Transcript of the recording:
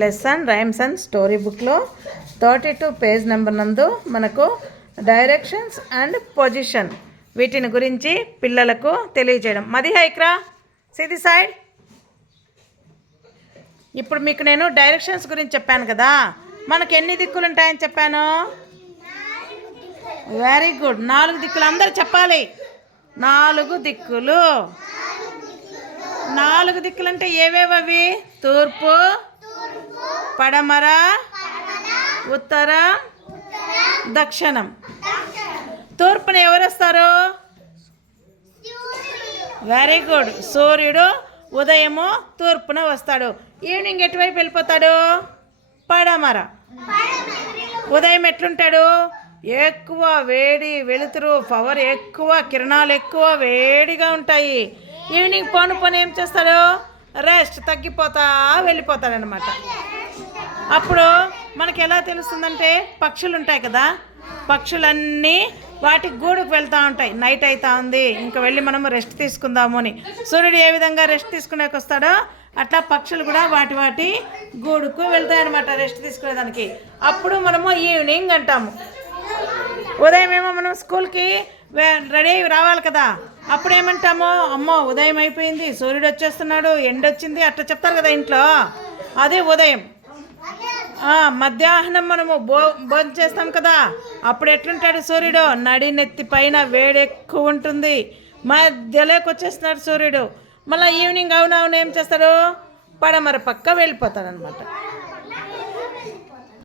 Lesson rhymes and story బుక్లో 32 page number నందు మనకు డైరెక్షన్స్ అండ్ పొజిషన్ వీటిని గురించి పిల్లలకు తెలియజేయడం. మది హైక్రా సిది సైడ్. ఇప్పుడు మీకు నేను డైరెక్షన్స్ గురించి చెప్పాను కదా, మనకు ఎన్ని దిక్కులు ఉంటాయని చెప్పాను? వెరీ గుడ్, 4 దిక్కులు. అందరు చెప్పాలి. 4 దిక్కులు. 4 దిక్కులు అంటే ఏవేవి? తూర్పు, పడమర, ఉత్తరం, దక్షిణం. తూర్పున ఎవరు వస్తారు? వెరీ గుడ్, సూర్యుడు ఉదయము తూర్పున వస్తాడు. ఈవినింగ్ ఎటువైపు వెళ్ళిపోతాడు? పడమర. ఉదయం ఎట్లుంటాడు? ఎక్కువ వేడి, వెలుతురు, పవర్ ఎక్కువ, కిరణాలు ఎక్కువ, వేడిగా ఉంటాయి. ఈవినింగ్ పోను ఏం చేస్తాడు? రెస్ట్, తగ్గిపోతా వెళ్ళిపోతాడనమాట. అప్పుడు మనకి ఎలా తెలుస్తుందంటే, పక్షులు ఉంటాయి కదా, పక్షులన్నీ వాటి గూడుకు వెళ్తూ ఉంటాయి. నైట్ అవుతా ఉంది, ఇంకా వెళ్ళి మనము రెస్ట్ తీసుకుందాము అని. సూర్యుడు ఏ విధంగా రెస్ట్ తీసుకునేకి వస్తాడో అట్లా పక్షులు కూడా వాటి గూడుకు వెళ్తాయన్నమాట రెస్ట్ తీసుకునేదానికి. అప్పుడు మనము ఈవినింగ్ అంటాము. ఉదయం ఏమో మనం స్కూల్కి రెడీ అయ్యి రావాలి కదా, అప్పుడు ఏమంటాము? అమ్మో ఉదయం అయిపోయింది, సూర్యుడు వచ్చేస్తున్నాడు, ఎండ వచ్చింది, అట్లా చెప్తారు కదా ఇంట్లో. అదే ఉదయం. మధ్యాహ్నం మనము భోజనం చేస్తాం కదా, అప్పుడు ఎట్లుంటాడు సూర్యుడు? నడినెత్తి పైన వేడి ఎక్కువ ఉంటుంది, మధ్యలోకి వచ్చేస్తున్నాడు సూర్యుడు. మళ్ళీ ఈవినింగ్ అవునవును ఏం చేస్తాడు? పడమర పక్క వెళ్ళిపోతాడు అనమాట.